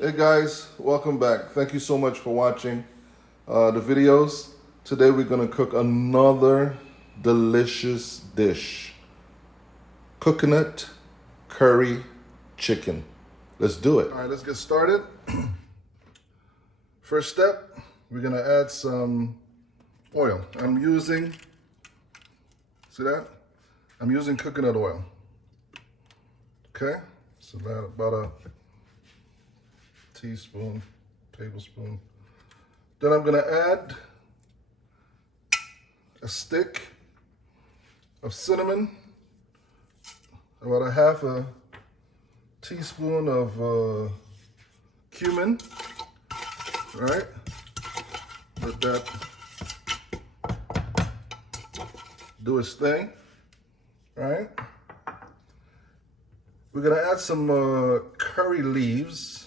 Hey guys, welcome back. Thank you so much for watching the videos. Today we're gonna cook another delicious dish. Coconut curry chicken. Let's do it. All right, let's get started. First step, we're gonna add some oil. I'm using, see that? I'm using coconut oil. Okay, so about a teaspoon, tablespoon. Then I'm gonna add a stick of cinnamon, about a half a teaspoon of cumin, right? Let that do its thing, right? We're gonna add some curry leaves.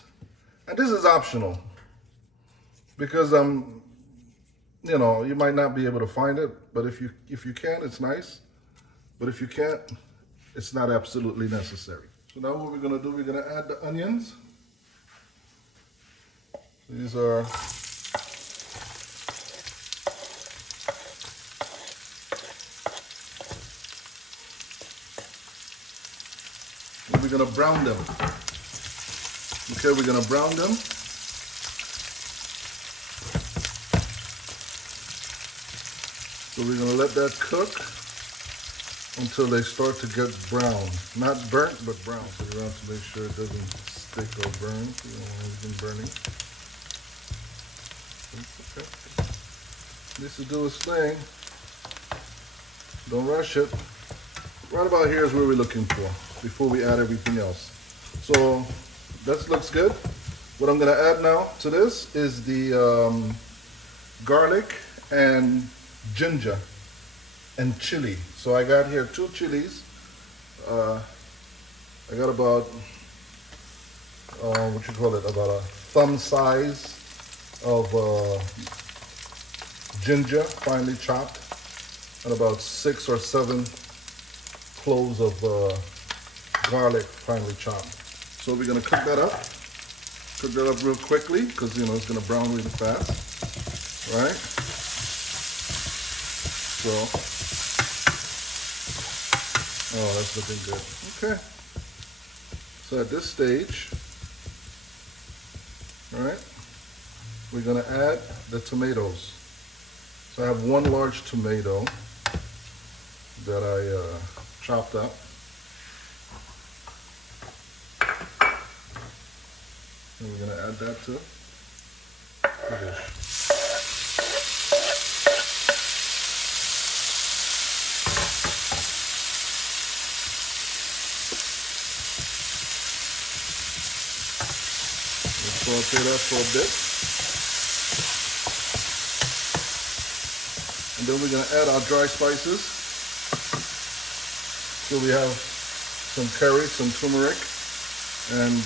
And this is optional because you know, you might not be able to find it, but if you can, it's nice. But if you can't, it's not absolutely necessary. So now what we're gonna do, we're gonna add the onions. These are and we're gonna brown them. Okay, we're gonna brown them. So we're gonna let that cook until they start to get brown. Not burnt, but brown. So you have to make sure it doesn't stick or burn. You don't want anything burning. Okay. Needs to do its thing. Don't rush it. Right about here is where we're looking for before we add everything else. So that looks good. What I'm gonna add now to this is the garlic and ginger and chili. So I got here 2 chilies. I got about, what you call it, about a thumb size of ginger, finely chopped, and about 6 or 7 cloves of garlic, finely chopped. So we're gonna cook that up. Cook that up real quickly because you know it's gonna brown really fast, right? So, oh, that's looking good. Okay. So at this stage, all right, we're gonna add the tomatoes. So I have 1 large tomato that I chopped up. And we're gonna add that to the dish. We'll saute that for a bit. And then we're gonna add our dry spices. So we have some curry, some turmeric, and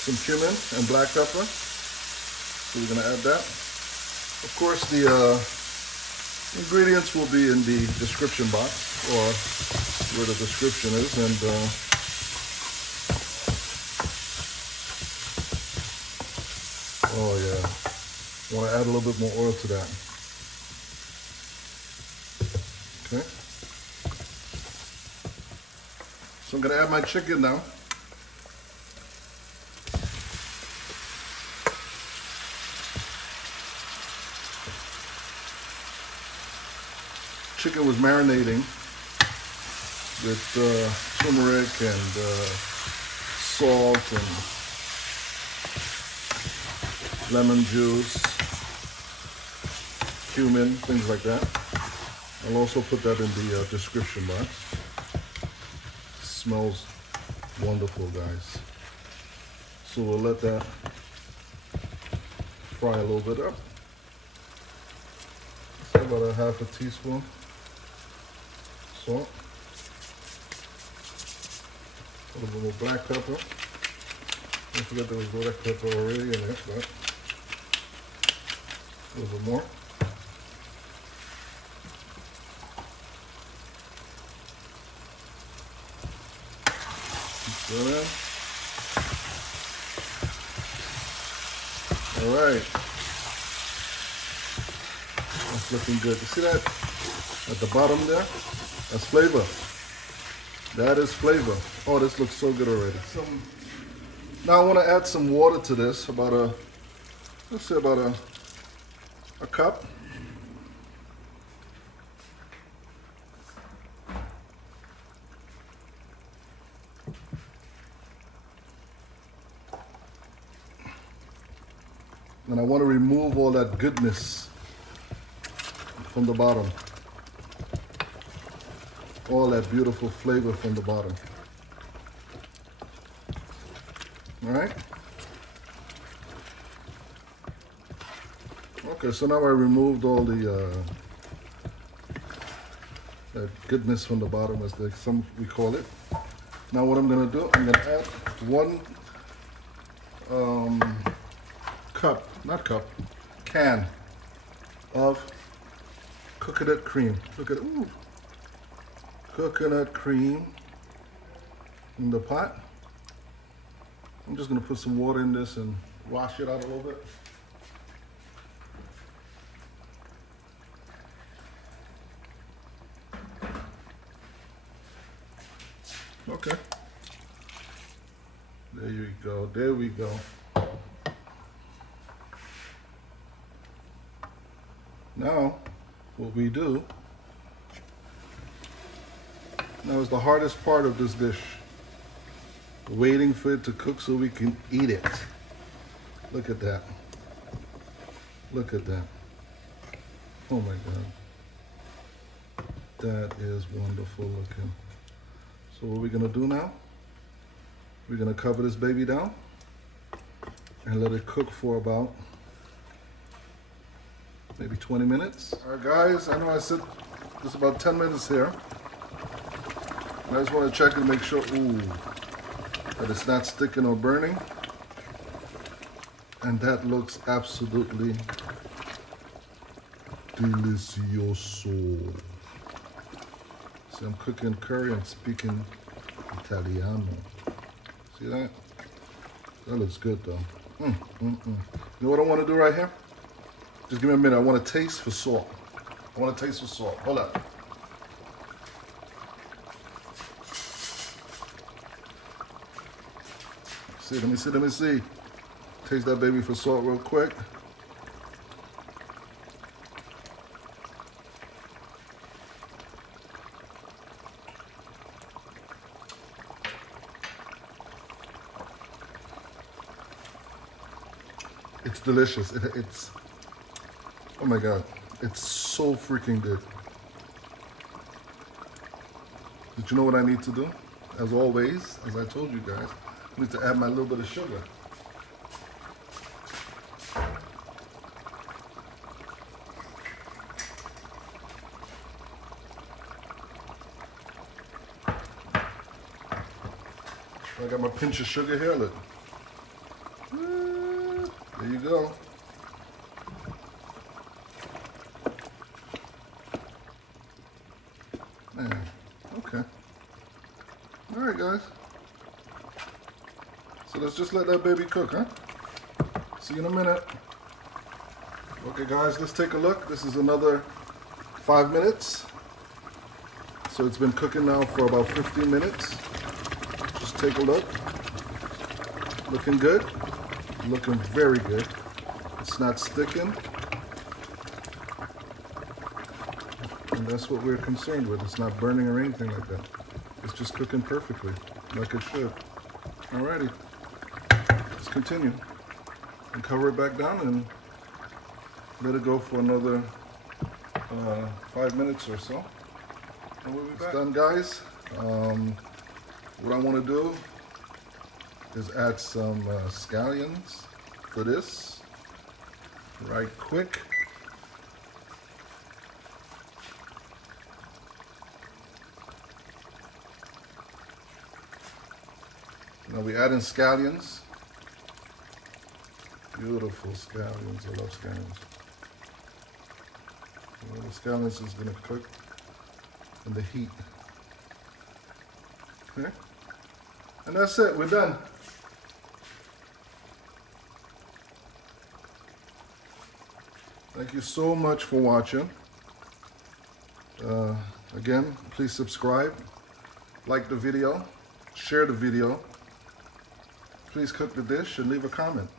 some cumin and black pepper. So we're gonna add that. Of course, the ingredients will be in the description box or where the description is. And oh yeah, I want to add a little bit more oil to that. Okay. So I'm gonna add my chicken now. Chicken was marinating with turmeric and salt and lemon juice, cumin, things like that. I'll also put that in the description box. It smells wonderful, guys. So we'll let that fry a little bit up. So about a half a teaspoon. Salt, a little bit more black pepper. Don't forget there was black pepper already in it, but a little bit more. Mix that in. All right. That's looking good. You see that at the bottom there? That's flavor. That is flavor. Oh, this looks so good already. Now I want to add some water to this, about let's say about a cup. And I want to remove all that goodness from the bottom. All that beautiful flavor from the bottom. All right? Okay, so now I removed all the that goodness from the bottom, as we call it. Now what I'm gonna do, I'm gonna add 1 can of coconut cream. Look at it, ooh. Coconut cream in the pot. I'm just gonna put some water in this and wash it out a little bit. Okay. There you go, there we go. Now, what we do, now is the hardest part of this dish. Waiting for it to cook so we can eat it. Look at that. Look at that. Oh my God. That is wonderful looking. So what we're gonna do now, we're gonna cover this baby down and let it cook for about maybe 20 minutes. All right guys, I know I said this about 10 minutes here. And I just want to check and make sure, ooh, that it's not sticking or burning. And that looks absolutely delicioso. See, I'm cooking curry and speaking Italiano. See that? That looks good though. You know what I want to do right here? Just give me a minute. I want to taste for salt. I want to taste for salt. Hold up. See, let me see. Taste that baby for salt real quick. It's delicious. It's, oh my God, it's so freaking good. But you know what I need to do? As always, as I told you guys, I need to add my little bit of sugar. I got my pinch of sugar here, look. There you go. Man, okay. All right, guys. So let's just let that baby cook, huh? See you in a minute. Okay, guys, let's take a look. This is another 5 minutes. So it's been cooking now for about 15 minutes. Just take a look. Looking good. Looking very good. It's not sticking. And that's what we're concerned with. It's not burning or anything like that. It's just cooking perfectly, like it should. Alrighty. Let's continue. And cover it back down and let it go for another 5 minutes or so. And we'll be back. It's done, guys. What I want to do is add some scallions to this right quick. Now we add in scallions. Beautiful scallions. I love scallions. Well, the scallions is going to cook in the heat. Okay. And that's it. We're done. Thank you so much for watching. Again, please subscribe, like the video, share the video. Please cook the dish and leave a comment.